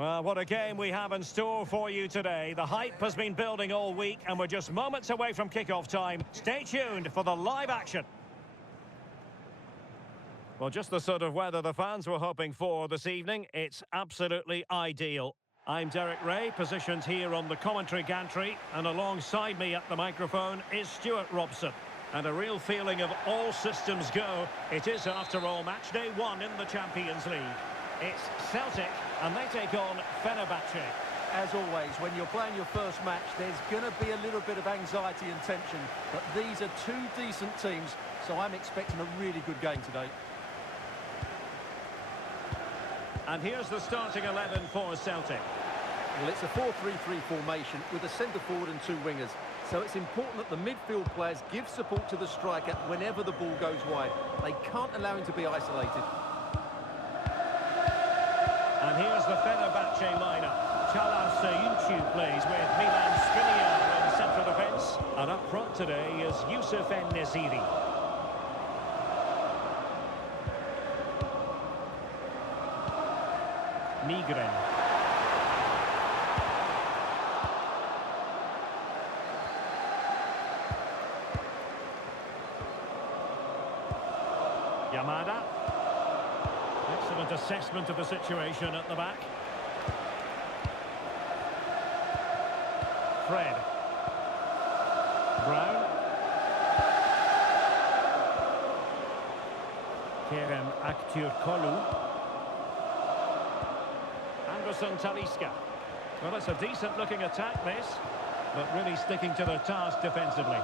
Well, what a game we have in store for you today. The hype has been building all week and we're just moments away from kickoff time. Stay tuned for the live action. Well, just the sort of weather the fans were hoping for this evening. It's absolutely ideal. I'm Derek Ray, positioned here on the commentary gantry, and alongside me at the microphone is Stuart Robson. And a real feeling of all systems go. It is, after all, match day 1 in the Champions League. It's Celtic, and they take on Fenerbahce. As always, when you're playing your first match, there's going to be a little bit of anxiety and tension. But these are two decent teams, so I'm expecting a really good game today. And here's the starting 11 for Celtic. Well, it's a 4-3-3 formation with a centre-forward and two wingers. So it's important that the midfield players give support to the striker whenever the ball goes wide. They can't allow him to be isolated. And here's the Fenerbahce lineup. Çağlar Söyüncü plays with Milan Skriniar in central defence. And up front today is Yusuf En-Nesyri. Nigren. Yamada. Excellent assessment of the situation at the back. Fred. Brown. Kerem Aktürkoğlu. Anderson Talisca. Well, it's a decent-looking attack, this, but really sticking to their task defensively.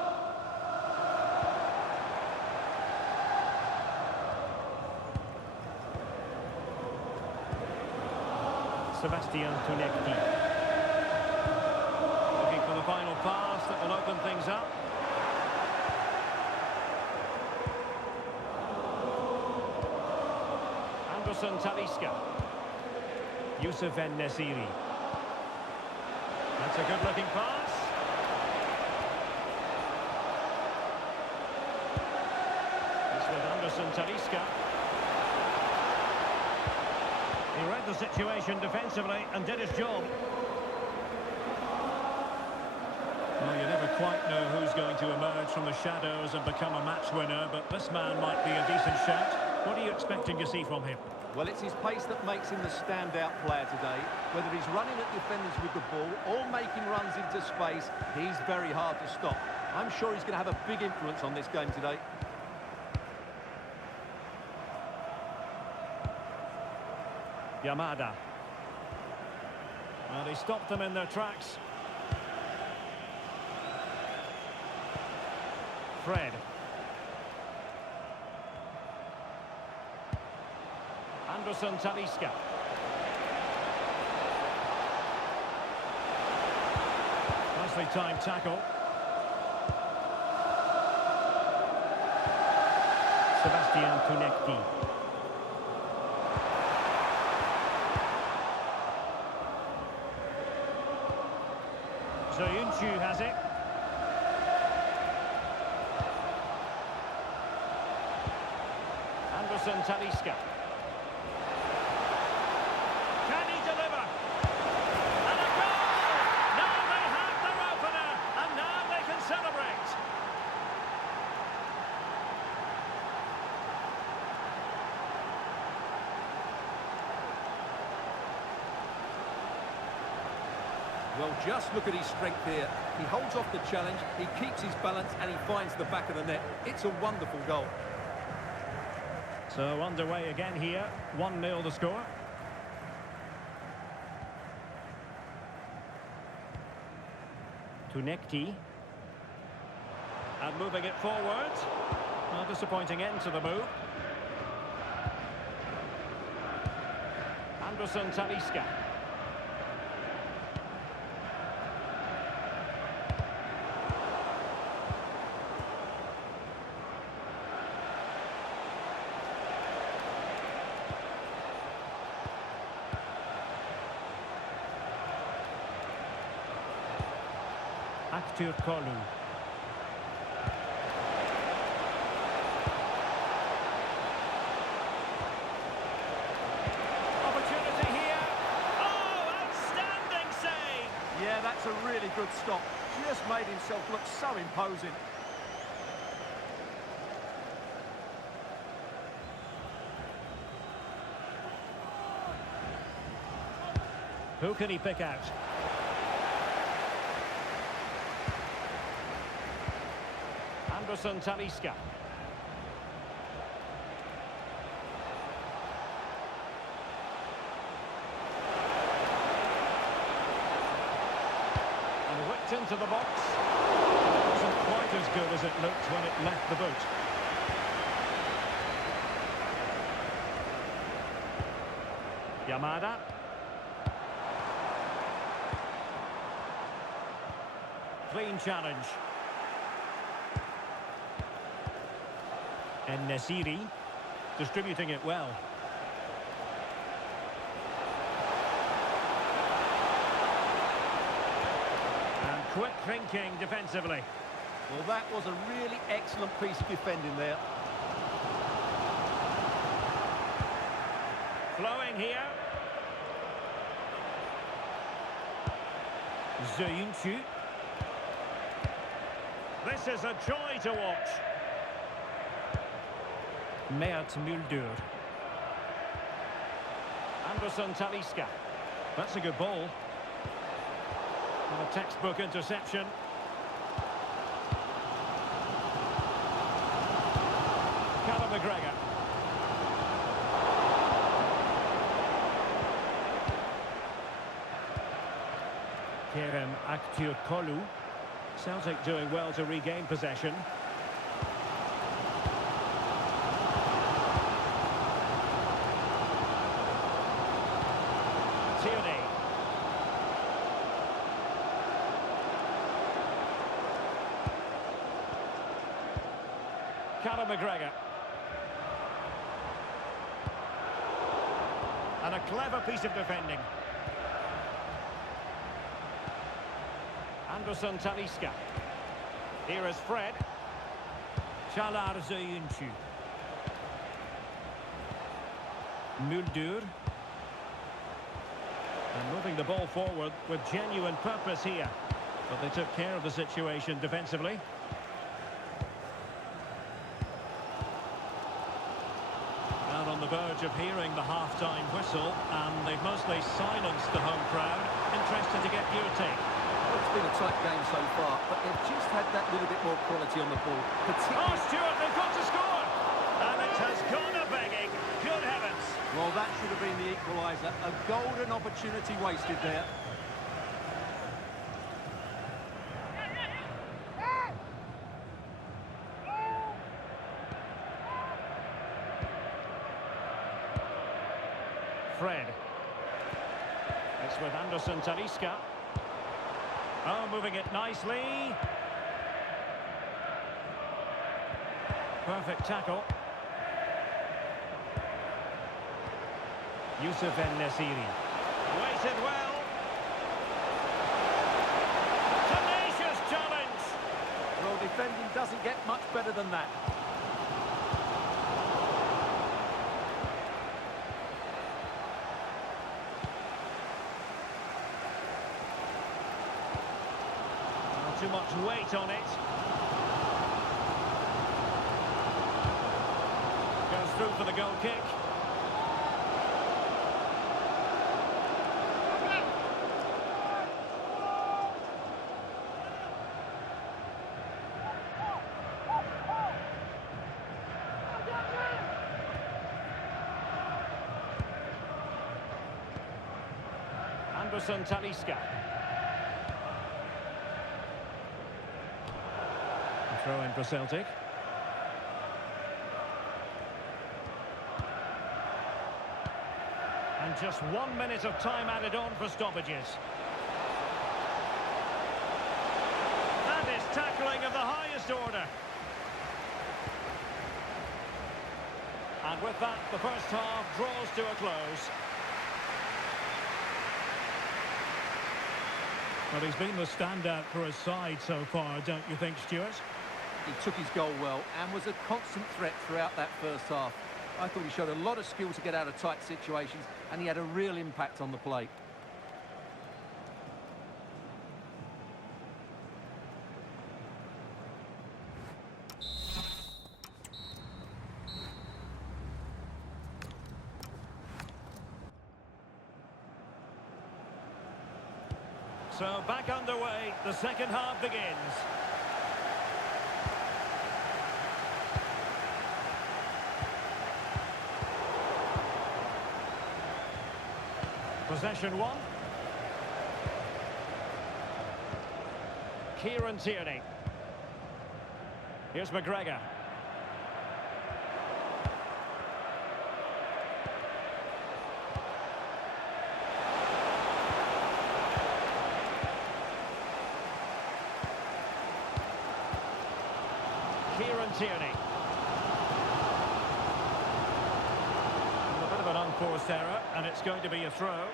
Sebastian Tunekti. Looking for the final pass that will open things up. Anderson Talisca. Yusuf En-Nesyri. That's a good-looking pass. It's with Anderson Talisca. He read the situation defensively and did his job. Well, you never quite know who's going to emerge from the shadows and become a match winner, but this man might be a decent shout. What are you expecting to see from him? Well, it's his pace that makes him the standout player today. Whether he's running at defenders with the ball or making runs into space, he's very hard to stop. I'm sure he's going to have a big influence on this game today. Yamada. Well, he stopped them in their tracks. Fred. Anderson Talisca. Nicely timed tackle. Sebastian Tunekti. Söyüncü has it. Anderson Talisca. Can he deliver? And a goal! Now they have their opener, and now they can celebrate. Well, just look at his strength here. He holds off the challenge, he keeps his balance, and he finds the back of the net. It's a wonderful goal. So underway again here, 1-0 the score. Tunekti. And moving it forward. A disappointing end to the move. Anderson Talisca. Aktürkoğlu. Opportunity here. Oh, really good stop. Just made himself look so imposing. Who can he pick out? Anderson Talisca. And whipped into the box. It wasn't quite as good as it looked when it left the boot. Yamada. Clean challenge. And Nesiri distributing it well. And quick thinking defensively. Well, that was a really excellent piece of defending there. Flowing here. Zeyuncu. This is a joy to watch. Mert Mulder. Anderson Talisca. That's a good ball. And a textbook interception. Callum McGregor. Kerem Aktürkoğlu. Celtic doing well to regain possession. Tierney. Callum McGregor. And a clever piece of defending. Anderson Talisca. Here is Fred. Çağlar Zeyuncu. Mulder. And moving the ball forward with genuine purpose here. But they took care of the situation defensively. And on the verge of hearing the half-time whistle, and they've mostly silenced the home crowd. Interested to get your take. It's been a tight game so far, but they've just had that little bit more quality on the ball. Oh, Stuart, they've got to score! And it has gone a-begging. Good heavens. Well, that should have been the equaliser. A golden opportunity wasted there. Fred. It's with Anderson Talisca. Oh, moving it nicely. Perfect tackle. Youssef En-Nesyri. Waited well. Tenacious challenge. Well, defending doesn't get much better than that. Too much weight on it. Goes through for the goal kick. Anderson Talisca. Throw in for Celtic. And just 1 minute of time added on for stoppages. That is tackling of the highest order. And with that, the first half draws to a close. Well, he's been the standout for his side so far, don't you think, Stuart? He took his goal well and was a constant threat throughout that first half. I thought he showed a lot of skill to get out of tight situations, and he had a real impact on the play. So back underway, the second half begins. Possession one. Kieran Tierney. Here's McGregor. Kieran Tierney. A bit of an unforced error, and it's going to be a throw.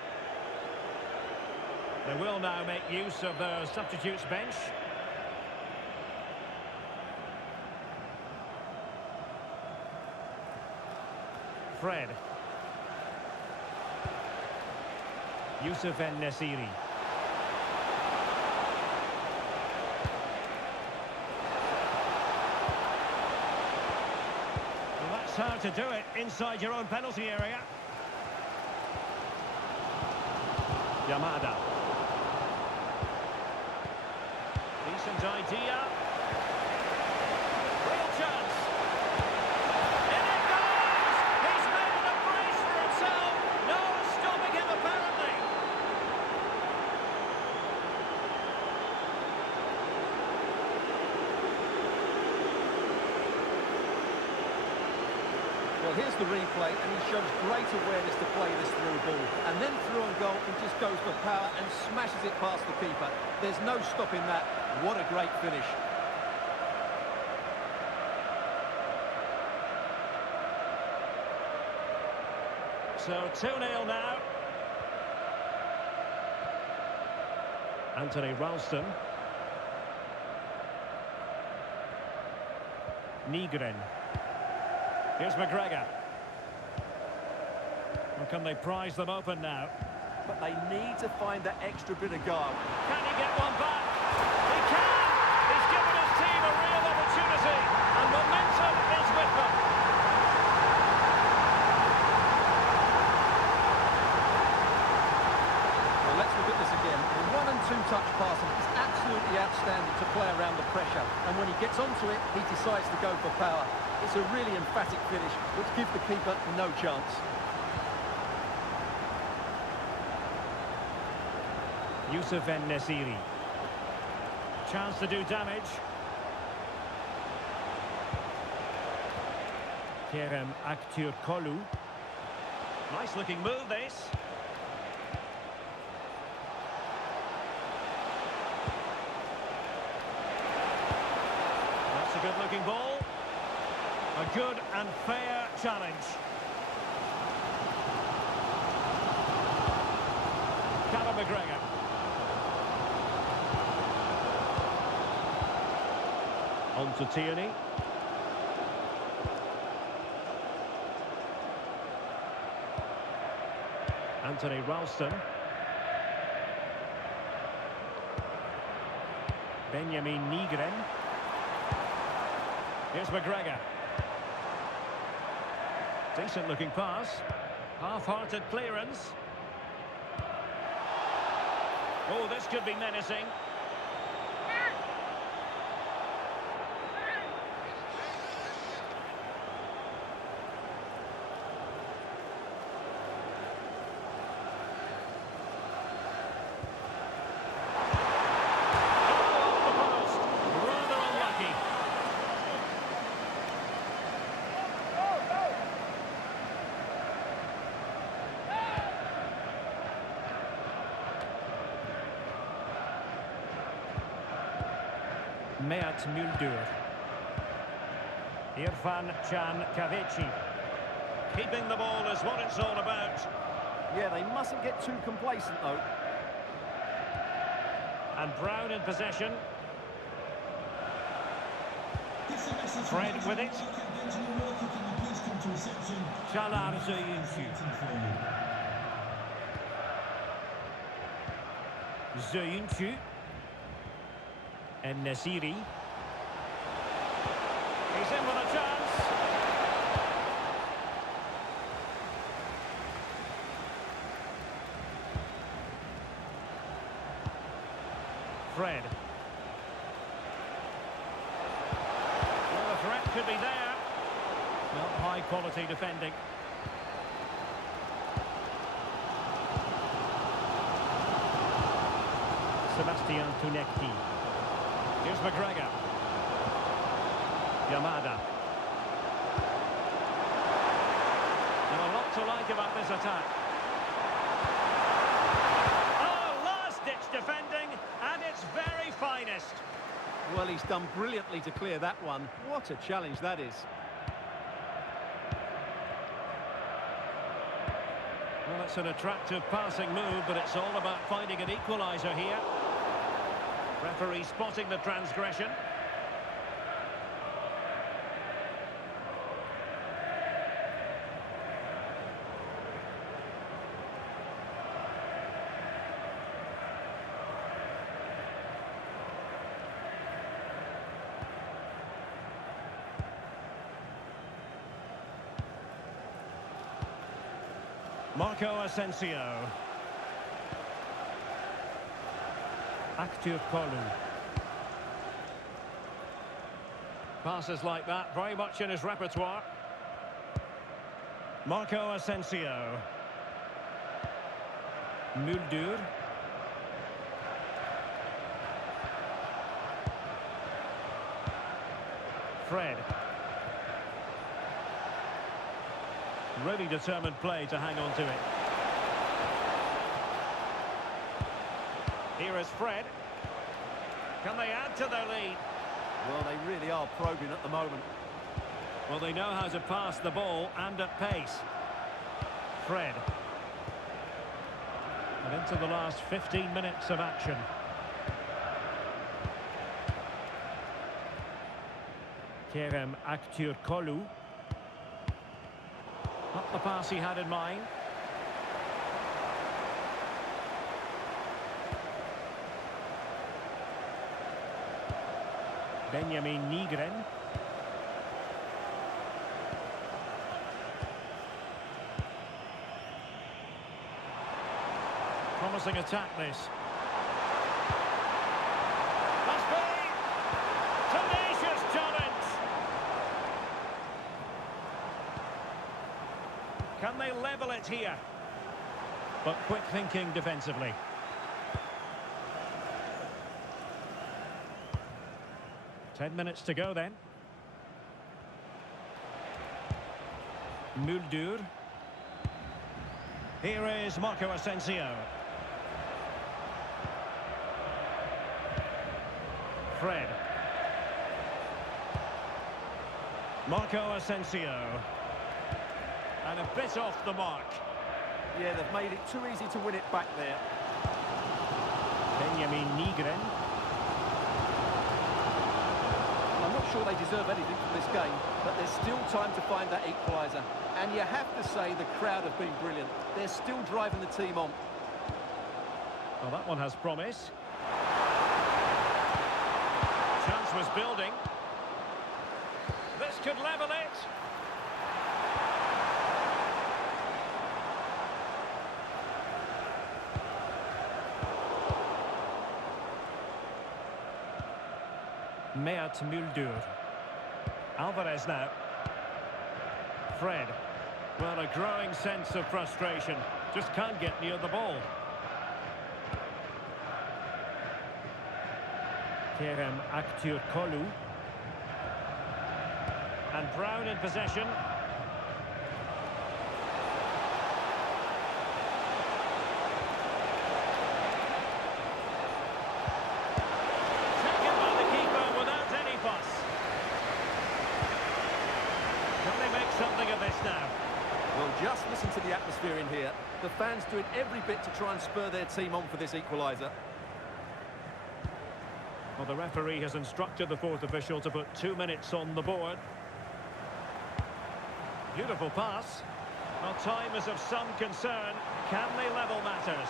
They will now make use of their substitutes bench. Fred. Youssef En-Nesyri. That's how to do it inside your own penalty area. Yamada. Decent idea. Real chance. In it goes! He's made it a brace for himself. No one stopping him apparently. Well, here's the replay, and he shows great awareness to play this through ball. And then through on goal, he just goes for power and smashes it past the keeper. There's no stopping that. What a great finish. So 2-0 now. Anthony Ralston. Nygren. Here's McGregor. And can they prise them open now? But they need to find that extra bit of guile. Can he get one back? He can! He's given his team a real opportunity, and momentum is with them. Well, let's look at this again. The one and two touch passing is absolutely outstanding to play around the pressure. And when he gets onto it, he decides to go for power. It's a really emphatic finish, which gives the keeper no chance. Youssef En-Nesyri. Chance to do damage. Kerem Aktürkoğlu. Nice looking move this. That's a good looking ball. A good and fair challenge. Callum McGregor. On to Tierney. Anthony Ralston. Benjamin Nygren. Here's McGregor. Decent looking pass. Half-hearted clearance. Oh, this could be menacing. Mert Müldür. Irfan Can Kahveci. Keeping the ball is what it's all about. Yeah, they mustn't get too complacent, though. And Brown in possession. Fred with it. Çalar Söyüncü. Söyüncü. En-Nesyri. He's in with a chance. Fred. Well, the threat could be there. Not high quality defending. Sebastian Tunecki. Here's McGregor. Yamada. And a lot to like about this attack. Oh, last-ditch defending, and its very finest. Well, he's done brilliantly to clear that one. What a challenge that is. Well, it's an attractive passing move, but it's all about finding an equaliser here. Referee spotting the transgression. Marco Asensio. Aktur Kolu. Passes like that, very much in his repertoire. Marco Asensio. Muldur. Fred. Really determined play to hang on to it. Here is Fred. Can they add to their lead? Well, they really are probing at the moment. Well, they know how to pass the ball and at pace. Fred. And into the last 15 minutes of action. Kerem Aktürkoğlu. Not the pass he had in mind. Benjamin Nygren. Promising attack this. Must be! Tenacious challenge! Can they level it here? But quick thinking defensively. Ten minutes to go then. Muldur. Here is Marco Asensio. Fred. Marco Asensio. And a bit off the mark. Yeah, they've made it too easy to win it back there. Benjamin Nygren. I'm not sure they deserve anything from this game, but there's still time to find that equaliser. And you have to say the crowd have been brilliant. They're still driving the team on. Well, that one has promise. Chance was building. This could level it. Mert Muldur. Alvarez now. Fred. Well, a growing sense of frustration. Just can't get near the ball. Kerem Aktürkoğlu. And Brown in possession. Taken by the keeper without any fuss. Can they make something of this now? Well, just listen to the atmosphere in here. The fans doing every bit to try and spur their team on for this equaliser. Well, the referee has instructed the fourth official to put 2 minutes on the board. Beautiful pass. Well, time is of some concern. Can they level matters?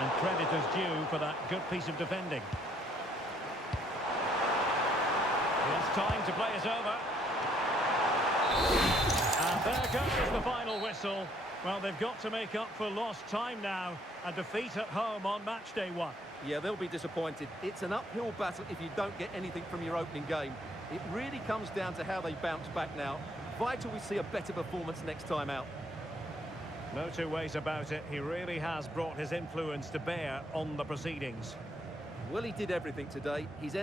And credit is due for that good piece of defending. It's time to play it over. And there goes the final whistle. Well, they've got to make up for lost time now. A defeat at home on match day one. Yeah, they'll be disappointed. It's an uphill battle if you don't get anything from your opening game. It really comes down to how they bounce back now. Vital we see a better performance next time out. No two ways about it. He really has brought his influence to bear on the proceedings. Well, he did everything today. He's